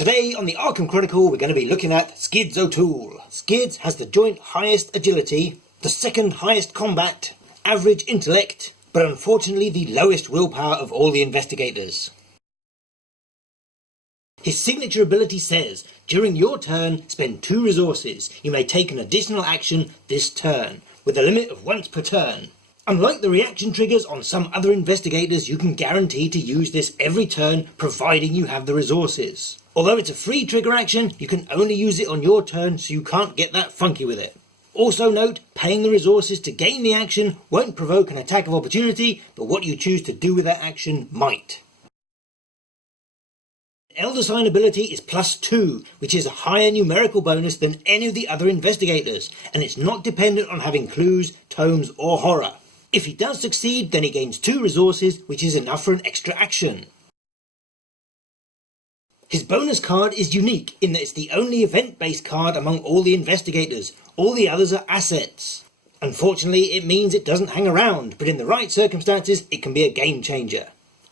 Today on the Arkham Chronicle we're going to be looking at Skids O'Toole. Skids has the joint highest agility, the second highest combat, average intellect, but unfortunately the lowest willpower of all the investigators. His signature ability says, during your turn spend 2 resources. You may take an additional action this turn, with a limit of once per turn. Unlike the reaction triggers on some other investigators, you can guarantee to use this every turn providing you have the resources. Although it's a free trigger action, you can only use it on your turn, so you can't get that funky with it. Also note, paying the resources to gain the action won't provoke an attack of opportunity, but what you choose to do with that action might. Elder Sign ability is +2, which is a higher numerical bonus than any of the other investigators, and it's not dependent on having clues, tomes or horror. If he does succeed, then he gains 2 resources, which is enough for an extra action. His bonus card is unique in that it's the only event-based card among all the investigators. All the others are assets. Unfortunately, it means it doesn't hang around, but in the right circumstances, it can be a game changer.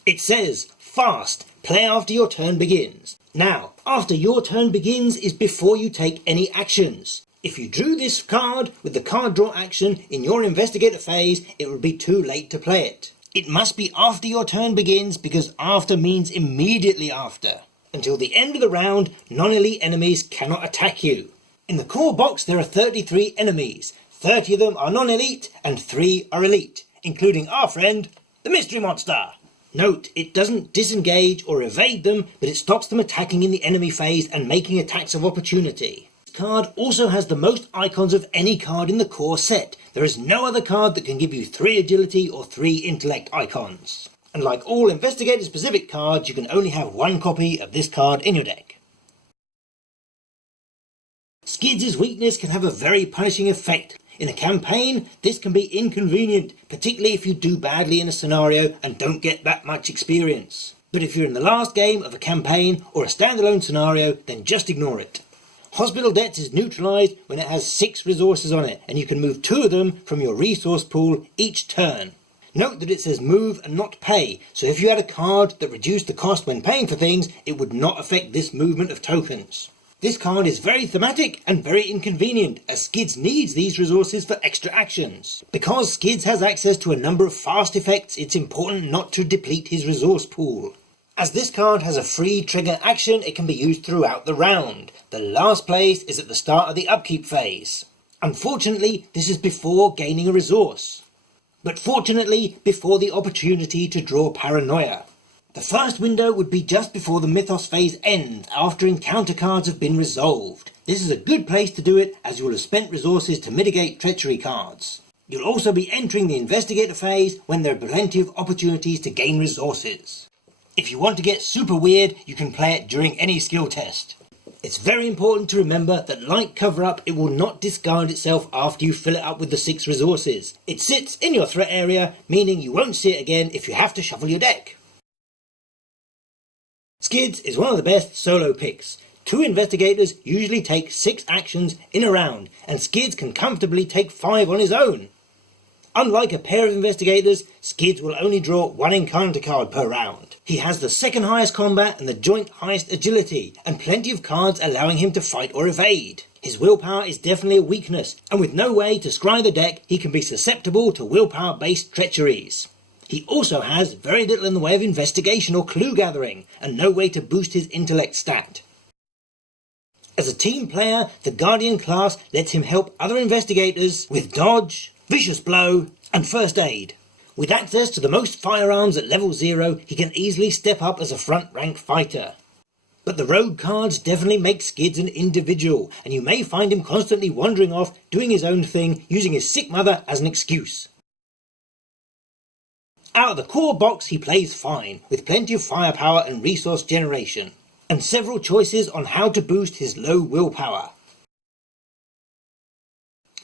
It says, fast, play after your turn begins. Now, after your turn begins is before you take any actions. If you drew this card with the card draw action in your investigator phase, it would be too late to play it. It must be after your turn begins because after means immediately after. Until the end of the round, non-elite enemies cannot attack you. In the core box there are 33 enemies. 30 of them are non-elite and 3 are elite, including our friend, the Mystery Monster. Note, it doesn't disengage or evade them, but it stops them attacking in the enemy phase and making attacks of opportunity. This card also has the most icons of any card in the core set. There is no other card that can give you 3 agility or 3 intellect icons. And like all investigator-specific cards, you can only have 1 copy of this card in your deck. Skids' weakness can have a very punishing effect. In a campaign, this can be inconvenient, particularly if you do badly in a scenario and don't get that much experience. But if you're in the last game of a campaign or a standalone scenario, then just ignore it. Hospital Debts is neutralised when it has 6 resources on it, and you can move 2 of them from your resource pool each turn. Note that it says move and not pay, so if you had a card that reduced the cost when paying for things, it would not affect this movement of tokens. This card is very thematic and very inconvenient, as Skids needs these resources for extra actions. Because Skids has access to a number of fast effects, it's important not to deplete his resource pool. As this card has a free trigger action, it can be used throughout the round. The last place is at the start of the upkeep phase. Unfortunately, this is before gaining a resource. But fortunately, before the opportunity to draw Paranoia. The first window would be just before the Mythos phase ends, after encounter cards have been resolved. This is a good place to do it, as you will have spent resources to mitigate treachery cards. You'll also be entering the investigator phase when there are plenty of opportunities to gain resources. If you want to get super weird, you can play it during any skill test. It's very important to remember that like cover-up, it will not discard itself after you fill it up with the 6 resources. It sits in your threat area, meaning you won't see it again if you have to shuffle your deck. Skids is one of the best solo picks. 2 investigators usually take 6 actions in a round, and Skids can comfortably take 5 on his own. Unlike a pair of investigators, Skids will only draw 1 encounter card per round. He has the second highest combat and the joint highest agility, and plenty of cards allowing him to fight or evade. His willpower is definitely a weakness, and with no way to scry the deck, he can be susceptible to willpower-based treacheries. He also has very little in the way of investigation or clue gathering, and no way to boost his intellect stat. As a team player, the Guardian class lets him help other investigators with dodge, vicious blow, and first aid. With access to the most firearms at level 0, he can easily step up as a front rank fighter. But the rogue cards definitely make Skids an individual, and you may find him constantly wandering off, doing his own thing, using his sick mother as an excuse. Out of the core box he plays fine, with plenty of firepower and resource generation, and several choices on how to boost his low willpower.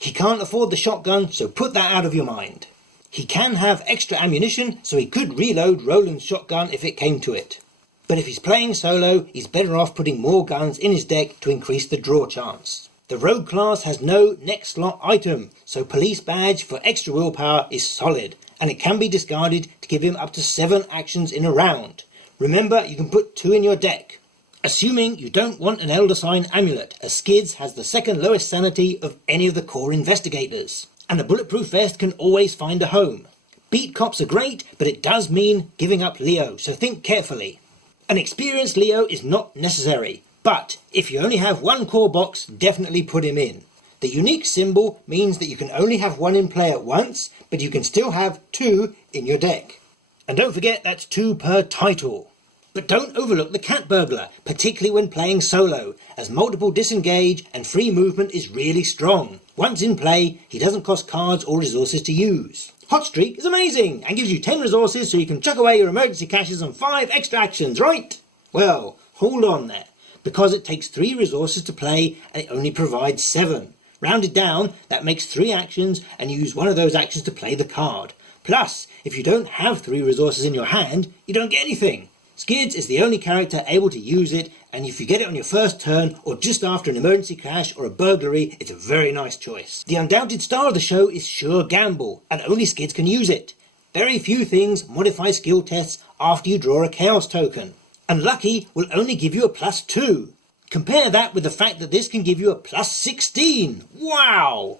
He can't afford the shotgun, so put that out of your mind. He can have extra ammunition, so he could reload Roland's shotgun if it came to it. But if he's playing solo, he's better off putting more guns in his deck to increase the draw chance. The rogue class has no next slot item, so police badge for extra willpower is solid, and it can be discarded to give him up to 7 actions in a round. Remember, you can put 2 in your deck. Assuming you don't want an Elder Sign amulet, as Skids has the second lowest sanity of any of the core investigators. And a bulletproof vest can always find a home. Beat cops are great, but it does mean giving up Leo, so think carefully. An experienced Leo is not necessary, but if you only have one core box, definitely put him in. The unique symbol means that you can only have one in play at once, but you can still have two in your deck. And don't forget that's 2 per title. But don't overlook the cat burglar, particularly when playing solo, as multiple disengage and free movement is really strong. Once in play, he doesn't cost cards or resources to use. Hot Streak is amazing and gives you 10 resources so you can chuck away your emergency caches on 5 extra actions, right? Well, hold on there, because it takes 3 resources to play and it only provides 7. Rounded down, that makes 3 actions and you use one of those actions to play the card. Plus, if you don't have 3 resources in your hand, you don't get anything. Skids is the only character able to use it, and if you get it on your first turn or just after an emergency crash or a burglary, it's a very nice choice. The undoubted star of the show is Sure Gamble, and only Skids can use it. Very few things modify skill tests after you draw a chaos token. And Lucky will only give you a +2. Compare that with the fact that this can give you a +16. Wow!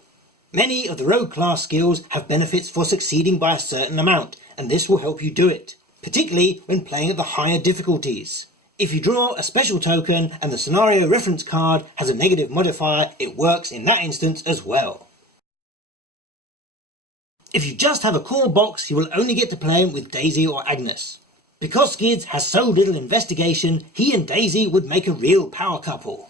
Many of the rogue class skills have benefits for succeeding by a certain amount, and this will help you do it, particularly when playing at the higher difficulties. If you draw a special token and the scenario reference card has a negative modifier, it works in that instance as well. If you just have a core box, you will only get to play him with Daisy or Agnes. Because Skids has so little investigation, he and Daisy would make a real power couple.